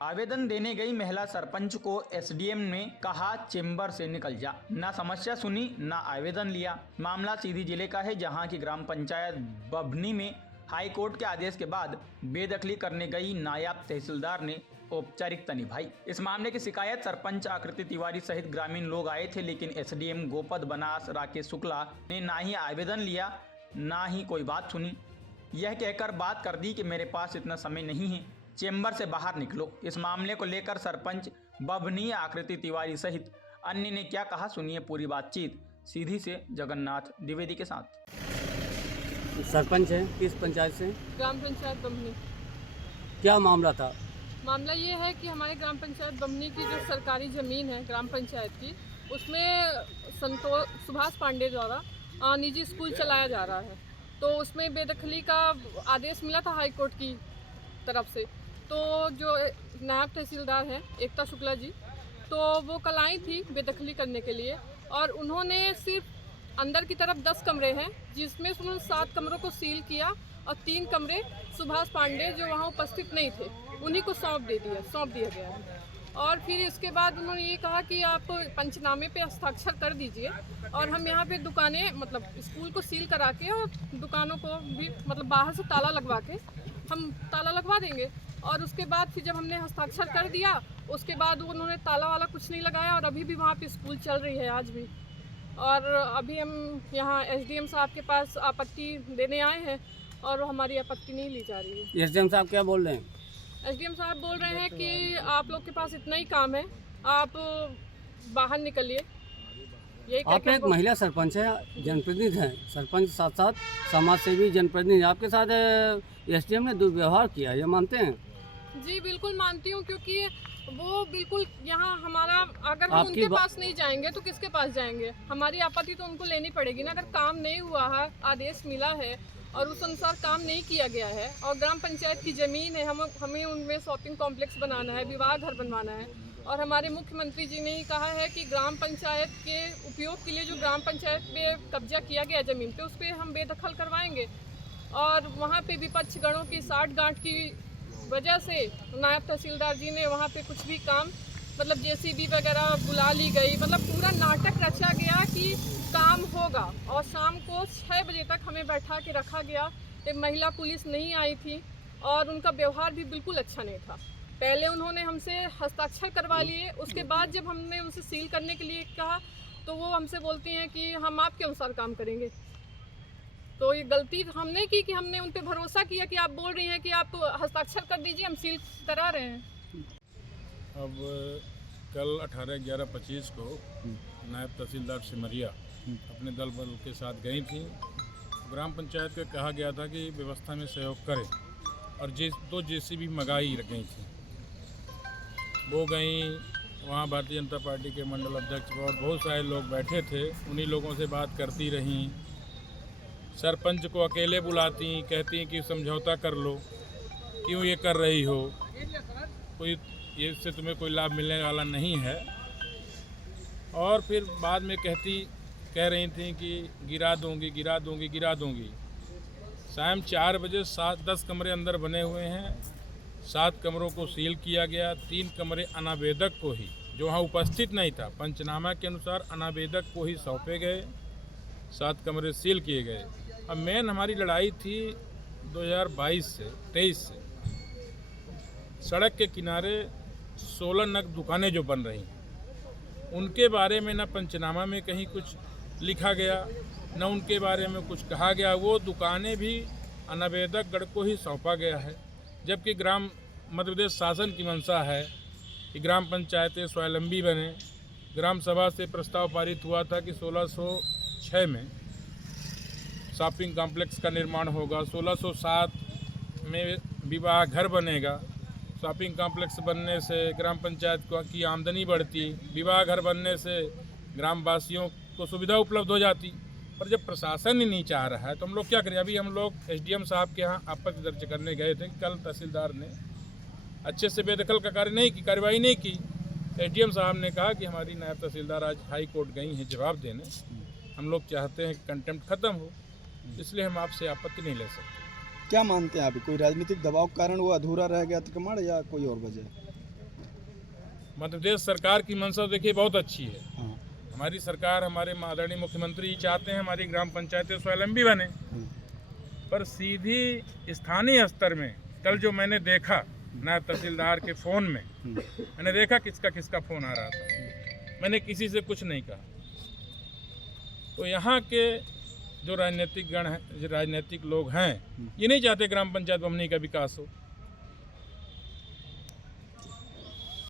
आवेदन देने गई महिला सरपंच को एसडीएम ने कहा चेंबर से निकल जा। ना समस्या सुनी ना आवेदन लिया। मामला सीधी जिले का है, जहां की ग्राम पंचायत बभनी में हाई कोर्ट के आदेश के बाद बेदखली करने गई नायब तहसीलदार ने औपचारिकता निभाई। इस मामले की शिकायत सरपंच आकृति तिवारी सहित ग्रामीण लोग आए थे, लेकिन एसडीएम गोपद बनास राकेश शुक्ला ने ना ही आवेदन लिया ना ही कोई बात सुनी। यह कहकर बात कर दी कि मेरे पास इतना समय नहीं है, चेंबर से बाहर निकलो। इस मामले को लेकर सरपंच बभनी आकृति तिवारी सहित अन्य ने क्या कहा, सुनिए पूरी बातचीत सीधी से जगन्नाथ द्विवेदी के साथ। सरपंच है किस पंचायत से? ग्राम पंचायत बमनी। क्या मामला था? मामला ये है कि हमारे ग्राम पंचायत बमनी की जो सरकारी ज़मीन है ग्राम पंचायत की, उसमें सुभाष पांडे द्वारा निजी स्कूल चलाया जा रहा है। तो उसमें बेदखली का आदेश मिला था हाई कोर्ट की तरफ से। तो जो नायब तहसीलदार हैं एकता शुक्ला जी, तो वो कल आई थी बेदखली करने के लिए, और उन्होंने सिर्फ अंदर की तरफ 10 कमरे हैं जिसमें उन्होंने 7 कमरों को सील किया और 3 कमरे सुभाष पांडे जो वहाँ उपस्थित नहीं थे उन्हीं को सौंप दिया गया है। और फिर इसके बाद उन्होंने ये कहा कि आप पंचनामे पे हस्ताक्षर कर दीजिए और हम यहाँ पे दुकानें मतलब स्कूल को सील करा के और दुकानों को भी मतलब बाहर से ताला लगवा के हम ताला लगवा देंगे। और उसके बाद फिर जब हमने हस्ताक्षर कर दिया उसके बाद उन्होंने ताला वाला कुछ नहीं लगाया और अभी भी वहाँ पे स्कूल चल रही है आज भी। और अभी हम यहाँ एसडीएम साहब के पास आपत्ति देने आए हैं और हमारी आपत्ति नहीं ली जा रही है। एसडीएम साहब क्या बोल रहे हैं? एसडीएम साहब बोल रहे हैं कि आप लोग के पास इतना ही काम है, आप बाहर निकलिए। आप एक महिला सरपंच है, जनप्रतिनिधि हैं, सरपंच साथ साथ समाज सेवी जनप्रतिनिधि, आपके साथ एसडीएम ने दुर्व्यवहार किया, ये मानते हैं? जी बिल्कुल मानती हूँ, क्योंकि वो बिल्कुल यहाँ हमारा अगर हम उनके पास नहीं जाएंगे तो किसके पास जाएंगे? हमारी आपत्ति तो उनको लेनी पड़ेगी ना। अगर काम नहीं हुआ है, आदेश मिला है और उस अनुसार काम नहीं किया गया है और ग्राम पंचायत की ज़मीन है, हमें उनमें शॉपिंग कॉम्प्लेक्स बनाना है, विवाह घर बनवाना है, और हमारे मुख्यमंत्री जी ने ही कहा है कि ग्राम पंचायत के उपयोग के लिए जो ग्राम पंचायत पे कब्जा किया गया ज़मीन पे उस पर हम बेदखल करवाएंगे। और वहाँ पे विपक्ष गणों की साठ गांठ की वजह से नायब तहसीलदार जी ने वहाँ पे कुछ भी काम मतलब जेसीबी वगैरह बुला ली गई, मतलब पूरा नाटक रचा गया कि काम होगा। और शाम को 6 बजे तक हमें बैठा के रखा गया। एक महिला पुलिस नहीं आई थी और उनका व्यवहार भी बिल्कुल अच्छा नहीं था। पहले उन्होंने हमसे हस्ताक्षर करवा लिए, उसके बाद जब हमने उनसे सील करने के लिए कहा तो वो हमसे बोलती हैं कि हम आपके अनुसार काम करेंगे। तो ये गलती हमने की कि हमने उन पे भरोसा किया कि आप बोल रही हैं कि आप हस्ताक्षर कर दीजिए, हम सील करा रहे हैं। अब कल 18/11/25 को नायब तहसीलदार सिमरिया अपने दल बल के साथ गई थी। ग्राम पंचायत को कहा गया था कि व्यवस्था में सहयोग करें और 2 जेसीबी मंगाई गई थी। वो गई, वहाँ भारतीय जनता पार्टी के मंडल अध्यक्ष और बहुत सारे लोग बैठे थे, उन्हीं लोगों से बात करती रहीं। सरपंच को अकेले बुलाती, कहती कि समझौता कर लो, क्यों ये कर रही हो, कोई ये इससे तुम्हें कोई लाभ मिलने वाला नहीं है। और फिर बाद में कह रही थी कि गिरा दूंगी। शाम 4 बजे 10 कमरे अंदर बने हुए हैं, 7 कमरों को सील किया गया, 3 कमरे अनावेदक को ही, जो वहाँ उपस्थित नहीं था, पंचनामा के अनुसार अनावेदक को ही सौंपे गए, 7 कमरे सील किए गए। अब मेन हमारी लड़ाई थी 2023 से सड़क के किनारे 16 नग दुकानें जो बन रही हैं, उनके बारे में न पंचनामा में कहीं कुछ लिखा गया, न उनके बारे में कुछ कहा गया। वो दुकानें भी अनावेदक गढ़ को ही सौंपा गया है, जबकि मध्य प्रदेश शासन की मंशा है कि ग्राम पंचायतें स्वावलंबी बने। ग्राम सभा से प्रस्ताव पारित हुआ था कि 1606 में शॉपिंग कॉम्प्लेक्स का निर्माण होगा, 1607 में विवाह घर बनेगा। शॉपिंग कॉम्प्लेक्स बनने से ग्राम पंचायत की आमदनी बढ़ती, विवाह घर बनने से ग्रामवासियों को सुविधा उपलब्ध हो जाती। पर जब प्रशासन ही नहीं चाह रहा है तो हम लोग क्या करें? अभी हम लोग एसडीएम साहब के यहाँ आपत्ति दर्ज करने गए थे कि कल तहसीलदार ने अच्छे से बेदखल का कार्रवाई नहीं की। एसडीएम साहब ने कहा कि हमारी नायब तहसीलदार आज हाई कोर्ट गई हैं जवाब देने, हम लोग चाहते हैं कि कंटेम्प्ट ख़त्म हो, इसलिए हम आपसे आपत्ति नहीं ले सकते। क्या मानते हैं आप, कोई राजनीतिक दबाव के कारण वो अधूरा रह गया अतिक्रमण या कोई और वजह? मध्य प्रदेश सरकार की मंशा देखिए बहुत अच्छी है। हमारी सरकार, हमारे आदरणीय मुख्यमंत्री जी चाहते हैं हमारी ग्राम पंचायतें स्वावलंबी बने, पर सीधी स्थानीय स्तर में कल जो मैंने देखा नायब तहसीलदार के फ़ोन में, मैंने देखा किसका किसका फ़ोन आ रहा था, मैंने किसी से कुछ नहीं कहा। तो यहाँ के जो राजनीतिक गण हैं, जो राजनीतिक लोग हैं, ये नहीं चाहते ग्राम पंचायत बमनी का विकास हो।